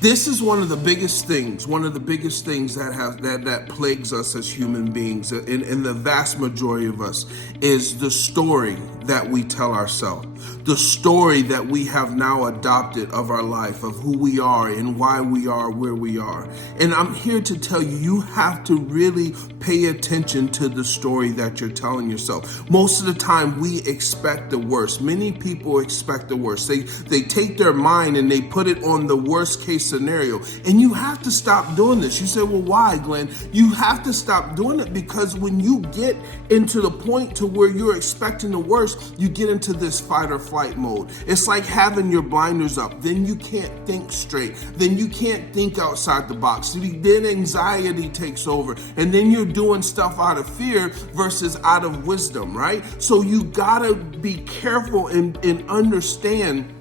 This is one of the biggest things that plagues us as human beings, in the vast majority of us, is the story that we tell ourselves. The story that we have now adopted of our life, of who we are and why we are where we are. And I'm here to tell you, you have to really pay attention to the story that you're telling yourself. Most of the time, we expect the worst. Many people expect the worst. They take their mind and they put it on the worst case scenario. And you have to stop doing this. You say, well, why, Glenn? You have to stop doing it because when you get into the point to where you're expecting the worst, you get into this fight or flight mode. It's like having your blinders up. Then you can't think straight. Then you can't think outside the box. Then anxiety takes over. And then you're doing stuff out of fear versus out of wisdom, right? So you gotta be careful and understand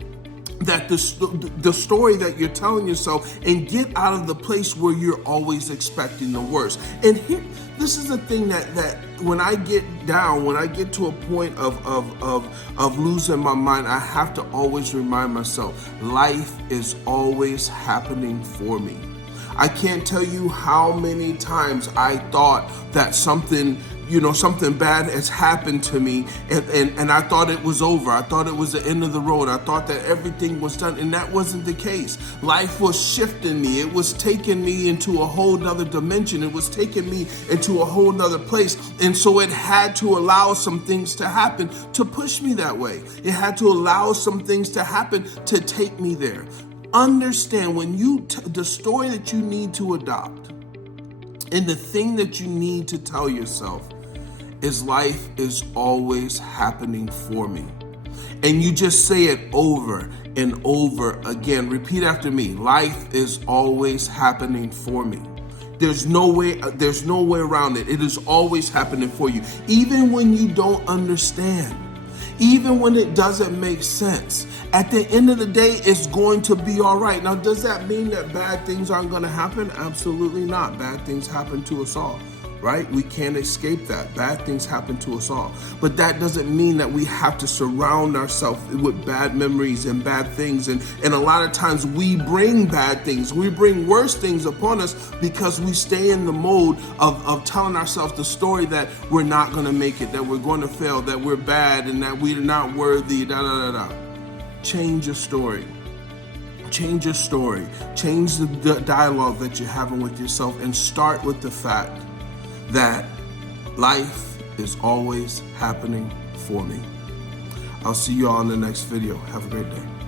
that the story that you're telling yourself, and get out of the place where you're always expecting the worst. And here, this is the thing that when I get down, when I get to a point of losing my mind, I have to always remind myself, life is always happening for me. I can't tell you how many times I thought that something bad has happened to me, and I thought it was over. I thought it was the end of the road. I thought that everything was done, and that wasn't the case. Life was shifting me. It was taking me into a whole nother dimension. It was taking me into a whole nother place, and so it had to allow some things to happen to push me that way. It had to allow some things to happen to take me there. Understand, when the story that you need to adopt and the thing that you need to tell yourself is, life is always happening for me. And you just say it over and over again. Repeat after me. Life is always happening for me. There's no way around it. It is always happening for you. Even when you don't understand. Even when it doesn't make sense, at the end of the day, it's going to be all right. Now, does that mean that bad things aren't going to happen? Absolutely not. Bad things happen to us all, right? We can't escape that. Bad things happen to us all. But that doesn't mean that we have to surround ourselves with bad memories and bad things. And a lot of times we bring bad things. We bring worse things upon us because we stay in the mode of telling ourselves the story that we're not going to make it, that we're going to fail, that we're bad, and that we're not worthy, Change your story. Change your story. Change the dialogue that you're having with yourself, and start with the fact that life is always happening for me. I'll see you all in the next video. Have a great day.